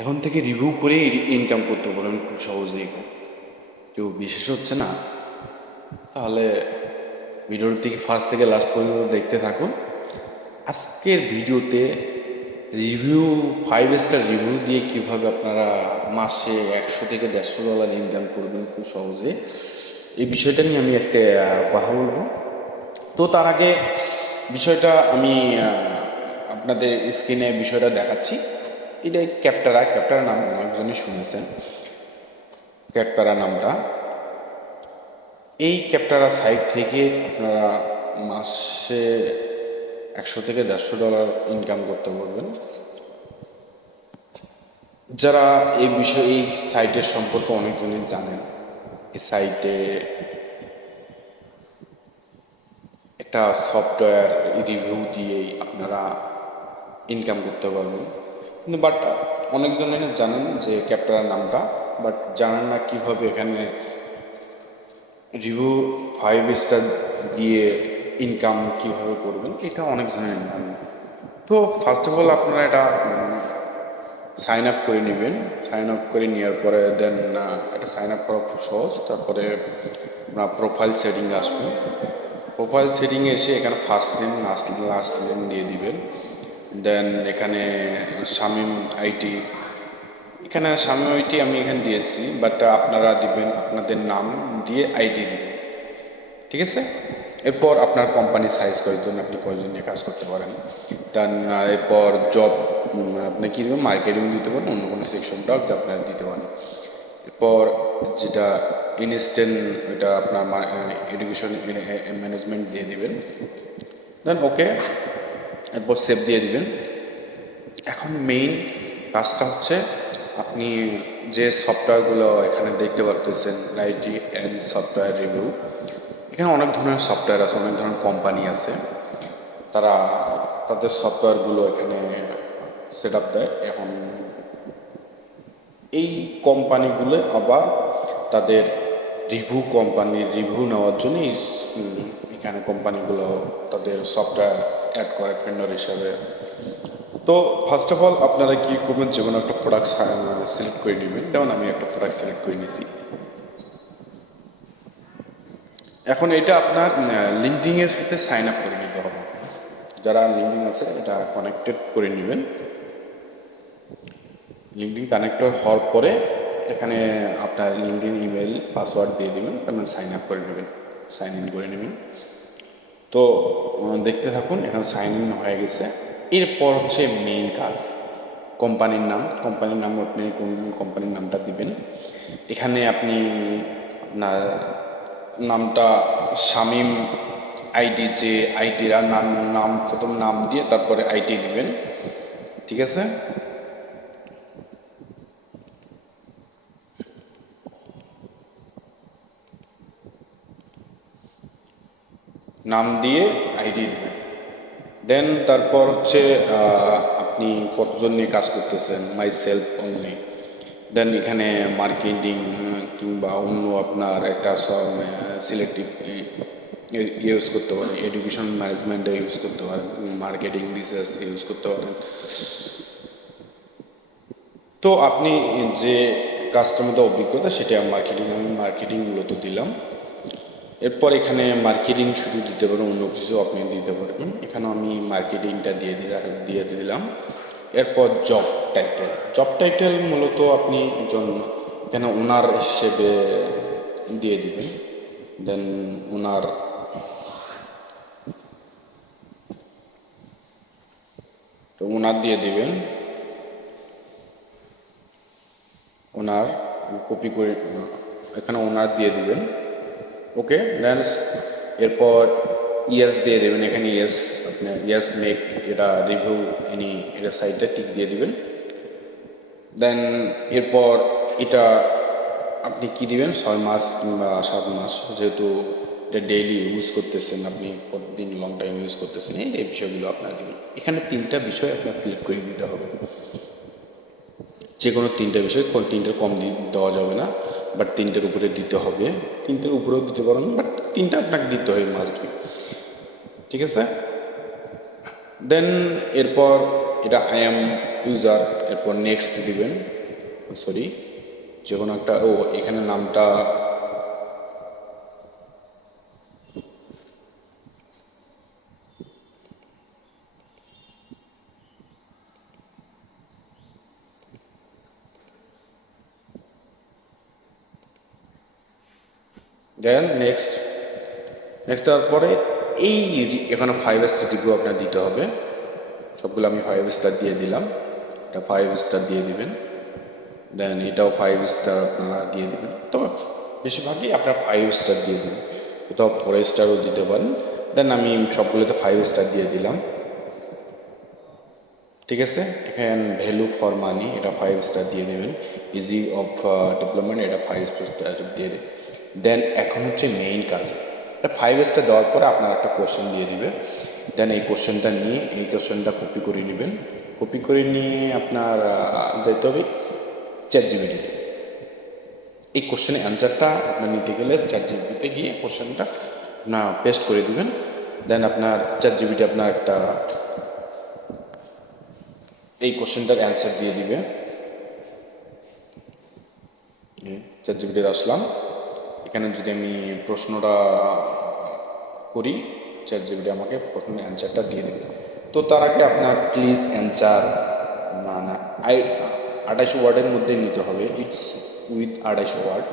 এখন থেকে রিভিউ করে ইনকাম করতে পারবেন খুব সহজেই। কেউ বিশেষ হচ্ছে না, তাহলে ভিডিওর থেকে ফার্স্ট থেকে লাস্ট পর্যন্ত দেখতে থাকুন। আজকের ভিডিওতে রিভিউ 5 স্টার রিভিউ দিয়ে কিভাবে আপনারা মাসে $100 থেকে $150 ইনকাম করবেন খুব সহজে, এই বিষয়টা নিয়ে আমি আজকে কথা বলবো। তো তার আগে বিষয়টা আমি আপনাদের স্ক্রিনে বিষয়টা দেখাচ্ছি। এটাই ক্যাপটারা নাম অনেকজনই শুনেছেন। ক্যাপটারা নামটা, এই ক্যাপটারা সাইট থেকে আপনারা মাসে $100 থেকে $150 ইনকাম করতে পারবেন। যারা এই সাইটের সম্পর্কে অনেকজনই জানেন, এই সাইটে একটা সফটওয়্যার রিভিউ দিয়েই আপনারা ইনকাম করতে পারবেন। কিন্তু অনেকজনই জানেন যে ক্যাপটারার নামটা, বাট জানেন না কীভাবে এখানে রিভিউ 5 স্টার দিয়ে ইনকাম কীভাবে করবেন, এটা অনেকজনের জানেন। তো ফার্স্ট অফ অল আপনারা এটা সাইন আপ করে নেবেন। সাইন আপ করে নেওয়ার পরে দেন এটা সাইন আপ করা খুব সহজ। তারপরে আপনার প্রোফাইল সেটিংয়ে আসবেন। প্রোফাইল সেটিংয়ে এসে এখানে ফার্স্ট নেম লাস্ট নেম দিয়ে দিবেন। দেন এখানে শামীম আইটি, এখানে শামীম আইটি আমি এখানে দিয়েছি, বাট আপনারা দিবেন আপনাদের নাম দিয়ে আইডি দিবেন, ঠিক আছে। এরপর আপনার কোম্পানি সাইজ করার জন্য আপনি কয়জন নিয়ে কাজ করতে পারেন। দেন এরপর জব আপনি কী দেবেন, মার্কেটিং দিতে পারেন, অন্য কোনো সেকশনটা আপনারা দিতে পারেন। এরপর যেটা ইনস্ট্যান্ট, এটা আপনার এডুকেশন ম্যানেজমেন্ট দিয়ে দিবেন। দেন ওকে, এরপর সেভ দিয়ে দিবেন। এখন মেইন কাজটা হচ্ছে আপনি যে সফটওয়্যারগুলো এখানে দেখতে পারতেছেন, আইটি অ্যান্ড সফটওয়্যার রিভিউ, এখানে অনেক ধরনের সফটওয়্যার আছে, অনেক ধরনের কোম্পানি আছে, তারা তাদের সফটওয়্যারগুলো এখানে সেট আপ দেয়। এখন এই কোম্পানিগুলো আবার তাদের রিভিউ নেওয়ার জন্য এখানে কোম্পানিগুলো তাদের সফটওয়্যার অ্যাড করে ভেন্ডর হিসাবে। তো ফার্স্ট অফ অল আপনারা কী করবেন, যে কোনো একটা প্রোডাক্ট সিলেক্ট করে নেবেন। যেমন আমি একটা প্রোডাক্ট সিলেক্ট করে নিয়েছি। এখন এটা আপনার লিঙ্কডিনের সাথে সাইন আপ করে নিতে হবে। যারা লিঙ্কডিন আছে এটা কানেক্টেড করে নেবেন। লিঙ্কডিন কানেক্টর হওয়ার পরে এখানে আপনার লিঙ্কডিন ইমেল পাসওয়ার্ড দিয়ে দেবেন, তারপরে সাইন আপ করে নেবেন, সাইন ইন করে নেবেন। তো দেখতে থাকুন, এখন সাইন ইন হয়ে গেছে। এরপর হচ্ছে মেইন কাজ, কোম্পানির নাম আপনি কোন কোম্পানির নামটা দিবেন। এখানে আপনি আপনার নামটা শামীম আইডি, যে আইডিরা নাম প্রথম নাম দিয়ে তারপরে আইডি দিবেন, ঠিক আছে। নাম দিয়ে আইডি দেবেন। দেন তারপর হচ্ছে আপনি কতজন নিয়ে কাজ করতেছেন, মাই সেলফ অনলি। দেন এখানে মার্কেটিং কিংবা অন্য আপনার একটা সিলেক্টিভ ইউজ করতে পারেন, এডুকেশন ম্যানেজমেন্টে ইউজ করতে পারেন, মার্কেটিং রিসার্চ ইউজ করতে পারেন। তো আপনি যে কাজটার মধ্যে অভিজ্ঞতা সেটা আমি মার্কেটিং মূলত দিলাম। এরপর এখানে মার্কেটিং শুধু দিতে পারেন, অন্য কিছু আপনি দিতে পারবেন। এখানে আমি মার্কেটিংটা দিয়ে দিলাম। এরপর জব টাইটেল মূলত আপনি একজন এখানে ওনার হিসেবে দিয়ে দিবেন। দেন ওনার দিয়ে দিবেন, ওনার কপি করে এখানে ওনার দিয়ে দিবেন। ওকে, দেন এরপর ইয়েস দিয়ে দেবেন। এখানে আপনি ইয়েস মেক এটা রিভিউ এটা সাইটটা টিক দিয়ে দিবেন। দেন এরপর এটা আপনি কি দিবেন, 6 মাস কিংবা 7 মাস, যেহেতু এটা ডেইলি ইউজ করতেছেন, আপনি প্রতিদিন লং টাইম ইউজ করতেছেন, এই বিষয়গুলো আপনার দিবেন। এখানে 3টা বিষয় আপনার সিলেক্ট করে দিতে হবে, যে কোনো 3টা বিষয়, 3টার কম দেওয়া যাবে না, বাট 3টার উপরে দিতে হবে। 3টার উপরেও দিতে পারেন, বাট 3টা আপনাকে দিতে হবে মাস্ট বি, ঠিক আছে। দেন এরপর এটা আই এম ইউজার, এরপর নেক্সট দিবেন, সরি যে কোনো একটা, এখানে নামটা দেন নেক্সট দেওয়ার পরে এই এখানে 5 স্টার রিভিউ আপনার দিতে হবে। সবগুলো আমি 5 স্টার দিয়ে দিলাম, এটা 5 স্টার দিয়ে দিবেন। দেন এটাও 5 স্টার আপনারা দিয়ে দেবেন, তবে বেশিরভাগই আপনার 5 স্টার দিয়ে দেবেন, কোথাও 4 স্টারও দিতে পারেন। দেন আমি সবগুলোতে 5 স্টার দিয়ে দিলাম, ঠিক আছে। এখানে ভ্যালু ফর মানি এটা 5 স্টার দিয়ে দেবেন, ইজি অফ ডেভেলপমেন্ট এটা 5 স্টার দিয়ে দেবেন। দেন এখন হচ্ছে মেইন কাজ, এটা 5 স্টার দেওয়ার পরে আপনার একটা কোশ্চেন দিয়ে দিবে। দেন এই কোশ্চেনটা নিয়ে এই কোশ্চেনটা কপি করে নেবেন, কপি করে নিয়ে আপনার যেতে হবে চ্যাটজিপিটিতে। এই কোশ্চেনের অ্যান্সারটা আপনার নিতে গেলে চ্যাটজিপিটিতে গিয়ে কোশ্চেনটা না পেস্ট করে দিবেন। দেন আপনার চ্যাটজিপিটি আপনার একটা এই কোশ্চেনটার অ্যান্সার দিয়ে দিবে। চ্যাটজিপিটিতে আসলাম, এখানে যদি আমি প্রশ্নটা করি, চ্যাটজিপিটি আমাকে প্রশ্নের অ্যান্সারটা দিয়ে দেবে। তো তার আগে আপনার প্লিজ অ্যান্সার না 2800 ওয়ার্ডের মধ্যে নিতে হবে, ইটস উইথ 2800 ওয়ার্ড।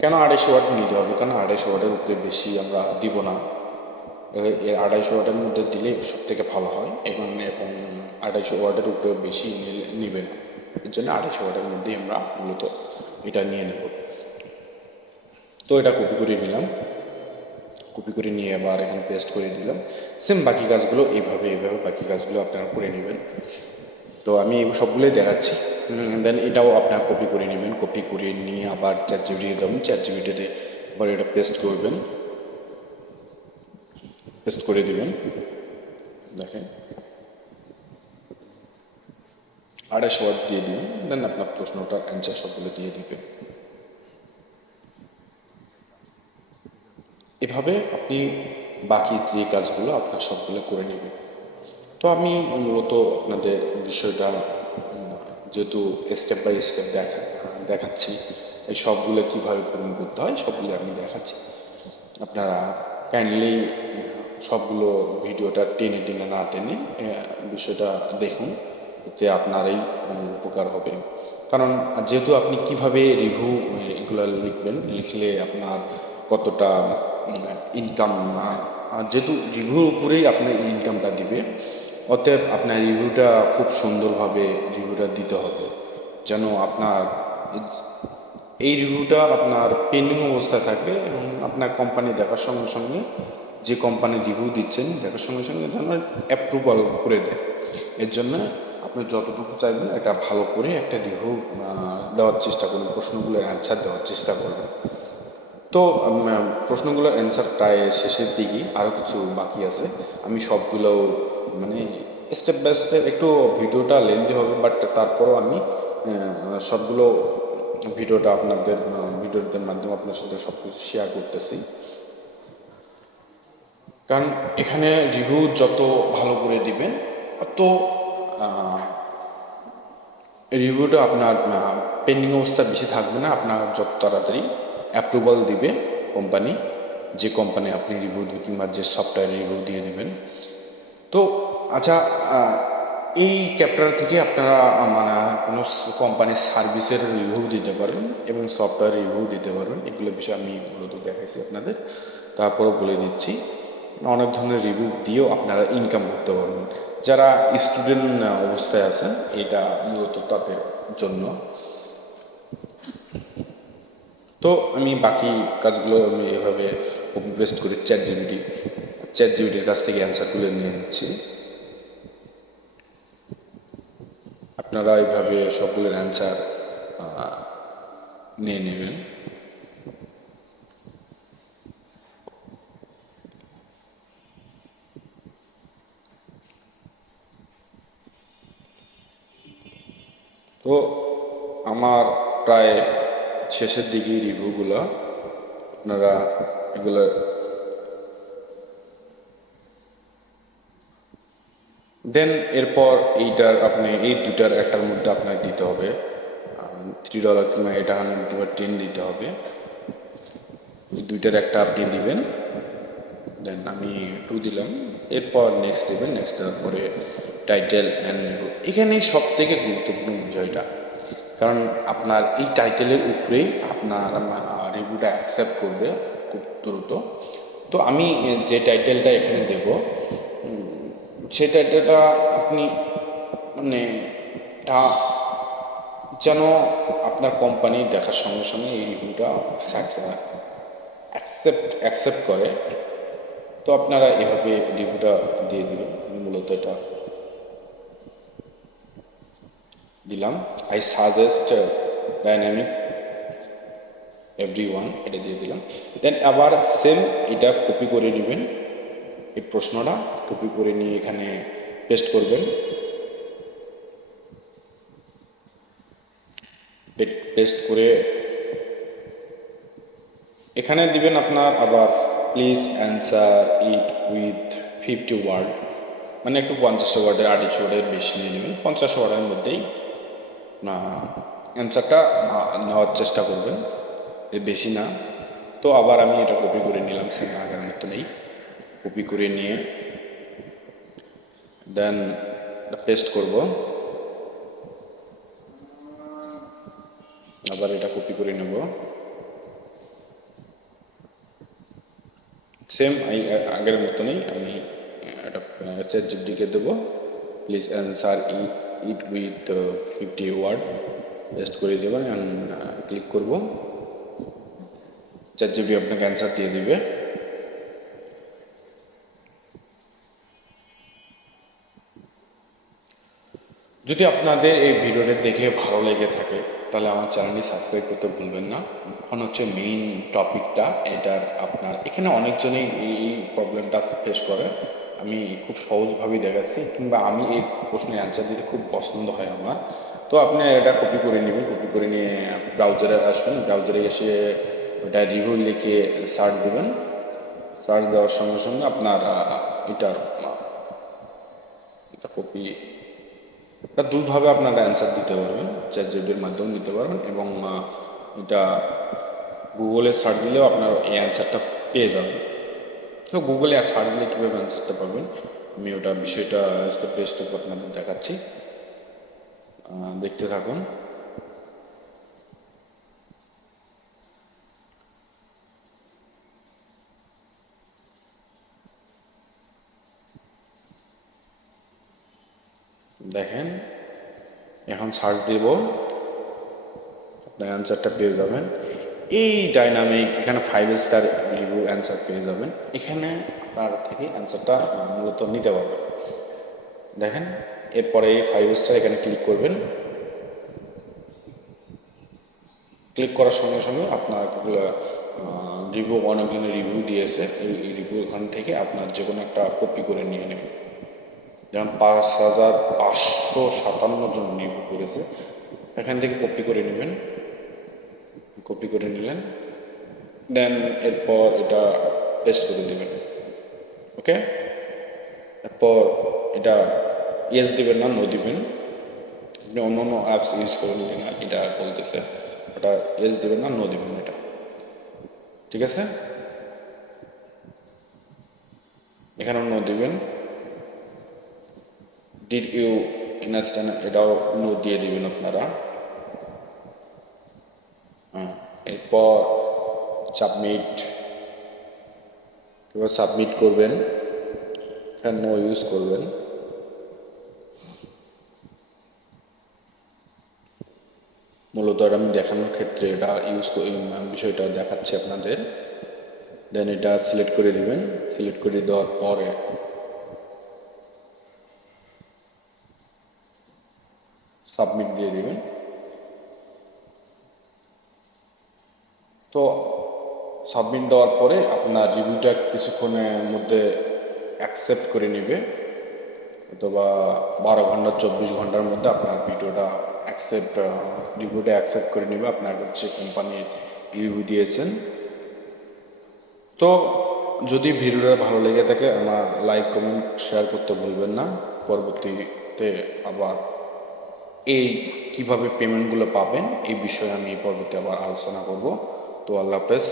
কেন 2800 ওয়ার্ড নিতে হবে? কারণ 2800 ওয়ার্ডের উপরে বেশি আমরা দিব না, এর 2800 ওয়ার্ডের মধ্যে দিলে সব থেকে ভালো হয়। এখন 2800 ওয়ার্ডের উপরে বেশি নেবে না, এর জন্য 2800 ওয়ার্ডের মধ্যেই আমরা মূলত এটা নিয়ে নেব। তো এটা কপি করে নিলাম, কপি করে নিয়ে আবার এখানে পেস্ট করে দিলাম। সেম বাকি কাজগুলো এইভাবে বাকি কাজগুলো আপনারা করে নেবেন। তো আমি সবগুলোই দেখাচ্ছি। দেন এটাও আপনার কপি করে নেবেন, কপি করে নিয়ে আবার চ্যাটজিপিটিতে দেবেন, চ্যাটজিপিটিতে আবার এটা পেস্ট করবেন, পেস্ট করে দিবেন। দেখেন 2800 ওয়ার্ড দিয়ে দিবেন। দেন আপনার প্রশ্নটার অ্যান্সার সবগুলো দিয়ে দিবেন। এভাবে আপনি বাকি যে কাজগুলো আপনার সবগুলো করে নেবেন। তো আমি মূলত আপনাদের বিষয়টা যেহেতু স্টেপ বাই স্টেপ দেখাচ্ছি, এই সবগুলো কীভাবে পূরণ করতে হয় সবগুলো আমি দেখাচ্ছি। আপনারা কাইন্ডলি সবগুলো ভিডিওটা টেনে টেনে না টেনে বিষয়টা দেখুন, এতে আপনারই উপকার হবে। কারণ যেহেতু আপনি কিভাবে রিভিউ এগুলো লিখবেন, লিখলে আপনার কতটা ইনকাম, যেহেতু রিভিউর উপরেই আপনার ইনকামটা দিবে, অতএব আপনার রিভিউটা খুব সুন্দরভাবে রিভিউটা দিতে হবে, যেন আপনার এই রিভিউটা আপনার পেন্ডিং অবস্থায় থাকবে এবং আপনার কোম্পানি দেখার সঙ্গে সঙ্গে যে কোম্পানি রিভিউ দিচ্ছেন দেখার সঙ্গে সঙ্গে যেন অ্যাপ্রুভাল করে দেয়। এর জন্য আপনি যতটুকু চাইবেন এটা ভালো করে একটা রিভিউ দেওয়ার চেষ্টা করুন, প্রশ্নগুলোর অ্যান্সার দেওয়ার চেষ্টা করবেন। তো প্রশ্নগুলোর অ্যান্সার প্রায় শেষের দিকেই, আরও কিছু বাকি আছে। আমি সবগুলো মানে স্টেপ বাই স্টেপ, একটু ভিডিওটা লেন্দি হবে, বাট তারপরও আমি সবগুলো ভিডিওটা আপনাদের ভিডিওদের মাধ্যমে আপনার সাথে সব কিছু শেয়ার করতেছি। কারণ এখানে রিভিউ যত ভালো করে দিবেন তত রিভিউটা আপনার পেন্ডিং অবস্থা বেশি থাকবে না, আপনার যত তাড়াতাড়ি অ্যাপ্রুভাল দিবে কোম্পানি, যে কোম্পানি আপনি রিভিউ দিবেন কিংবা যে সফটওয়্যার রিভিউ দিয়ে দেবেন। তো আচ্ছা, এই ক্যাপ্টার থেকে আপনারা মানে কোনো কোম্পানির সার্ভিসের রিভিউ দিতে পারবেন এবং সফটওয়্যার রিভিউ দিতে পারবেন। এগুলো বিষয়ে আমি মূলত দেখাইছি আপনাদের, তারপরও বলে দিচ্ছি। অনেক ধরনের রিভিউ দিয়েও আপনারা ইনকাম করতে পারবেন। যারা স্টুডেন্ট অবস্থায় আছেন এটা মূলত তাদের জন্য। তো আমি বাকি কাজগুলো আমি এভাবে কপি পেস্ট করে চ্যাটজিপিটির কাছ থেকে অ্যান্সারগুলো নিয়ে নিচ্ছি। আপনারা এইভাবে সবগুলোর অ্যান্সার নিয়ে নেবেন। তো আমার প্রায় শেষের দিকেই রিভিউগুলো, আপনারা এগুলো দেন এরপর এইটার আপনি এই দুটার একটার মধ্যে আপনাকে দিতে হবে $3 কিংবা এটা 110 দিতে হবে। এই দুইটার একটা আপনি দিবেন, দেন আমি 2 দিলাম। এরপর নেক্সট দেবেন, নেক্সট দেওয়ার পরে টাইটেল অ্যান্ড রিভিউ। এখানেই সব থেকে গুরুত্বপূর্ণ বিষয়টা, কারণ আপনার এই টাইটেলের উপরেই আপনার রিভিউটা অ্যাকসেপ্ট করবে খুব দ্রুত। তো আমি যে টাইটেলটা এখানে দেব সেই টাইটেলটা আপনি মানে এটা যেন আপনার কোম্পানি দেখার সঙ্গে সঙ্গে এই রিভিউটা অ্যাকসেপ্ট করে। তো আপনারা এভাবে রিভিউটা দিয়ে দিবেন। আমি মূলত এটা দিলাম, আই সাজেস্ট ডাইনামিক এভরিওয়ান, এটা দিয়ে দিলাম। দেন আবার সেম এটা কপি করে নেবেন, এই প্রশ্নটা কপি করে নিয়ে এখানে পেস্ট করবেন। পেস্ট করে এখানে দিবেন আপনার আবার please answer it with 50 word, মানে একটু 50 ওয়ার্ডের 28 ওয়ার্ডের বেশি নিয়ে নেবেন, 50 ওয়ার্ডের মধ্যেই না অ্যান্সারটা নেওয়ার চেষ্টা করবেন, এর বেশি না। তো আবার আমি এটা কপি করে নিলাম, সেম আগের মতো নেই, কপি করে নিয়ে দেন পেস্ট করব। আবার এটা কপি করে নেব, সেম আগের মতনই আমি এটা চ্যাটজিপিটিকে দেবো, please answer it with 50 word, paste করে দেবেন অ্যান্ড ক্লিক করব। চ্যাটজিপিটি আপনাকে অ্যান্সার দিয়ে দিবে। যদি আপনাদের এই ভিডিওটা দেখে ভালো লেগে থাকে তাহলে আমার চ্যানেলটি সাবস্ক্রাইব করতে ভুলবেন না। এখন হচ্ছে মেইন টপিকটা, এটার আপনার এখানে অনেকজনেই এই প্রবলেমটা ফেস করে, আমি খুব সহজভাবেই দেখাচ্ছি, কিংবা আমি এই প্রশ্নের অ্যান্সার দিতে খুব পছন্দ হয় আমার। তো আপনি এটা কপি করে নেবেন, কপি করে নিয়ে ব্রাউজারে আসবেন, ব্রাউজারে এসে ওটা রিভিউ লিখে সার্চ দেবেন। সার্চ দেওয়ার সঙ্গে সঙ্গে আপনার এটার এটা কপি এটা দুইভাবে আপনারা অ্যান্সার দিতে পারবেন, চ্যাটজিপিটির মাধ্যমে দিতে পারবেন, এবং এটা গুগলে সার্চ দিলেও আপনার এই অ্যান্সারটা পেয়ে যাবেন। তো গুগলে সার্চ দিলে কীভাবে অ্যান্সারটা পাবেন আমি ওটা বিষয়টা স্টেপ বাই স্টেপ আপনাদের দেখাচ্ছি, দেখতে থাকুন। দেখেন এখন সার্চ দেব, আপনার অ্যান্সারটা পেয়ে যাবেন। এই ডাইনামিক এখানে 5 স্টার রিভিউ অ্যান্সার পেয়ে যাবেন, এখানে আপনার থেকে অ্যান্সারটা মূলত নিতে পারবেন। দেখেন এরপরে এই 5 স্টার এখানে ক্লিক করবেন, ক্লিক করার সঙ্গে সঙ্গে আপনার রিভিউ অনেকজনের রিভিউ দিয়েছে, এই রিভিউ এখান থেকে আপনার যে কোনো একটা কপি করে নিয়ে নেবেন। যেমন 5557 জন রিভিউ করেছে, এখান থেকে কপি করে নেবেন, কপি করে নিলেন, দেন এরপর এটা পেস্ট করে দেবেন। ওকে, এরপর এটা ইয়েস দিবেন না নো দিবেন, আপনি অন্য অন্য অ্যাপস ইউজ করে নিলেন, এটা বলতেছে ওটা ইয়েস দিবেন না নো দিবেন, এটা ঠিক আছে। এখানে নো দিবেন, ডিড ইউ আন্ডারস্ট্যান্ড এটাও নো দিয়ে দিবেন আপনারা। এরপর সাবমিট, এবার সাবমিট করবেন, এখানে নো ইউজ করবেন। মূলত আমি দেখানোর ক্ষেত্রে এটা বিষয়টা দেখাচ্ছি আপনাদের। দেন এটা সিলেক্ট করে দিবেন, সিলেক্ট করে দেওয়ার পরে সাবমিট দিয়ে দিবেন। তো সাবমিট দেওয়ার পরে আপনার রিভিউটা কিছুক্ষণের মধ্যে অ্যাকসেপ্ট করে নেবে, অথবা 12 ঘন্টা 24 ঘন্টার মধ্যে আপনার ভিডিওটা রিভিউটা অ্যাকসেপ্ট করে নেবে, আপনার হচ্ছে কোম্পানির রিভিউ দিয়েছেন। তো যদি ভিডিওটা ভালো লেগে থাকে আমার লাইক কমেন্ট শেয়ার করতে ভুলবেন না। পরবর্তীতে আবার এই কিভাবে পেমেন্টগুলো পাবেন এই বিষয়ে আমি এই পরবর্তী আবার আলোচনা করব। তো আল্লাহ হাফেজ।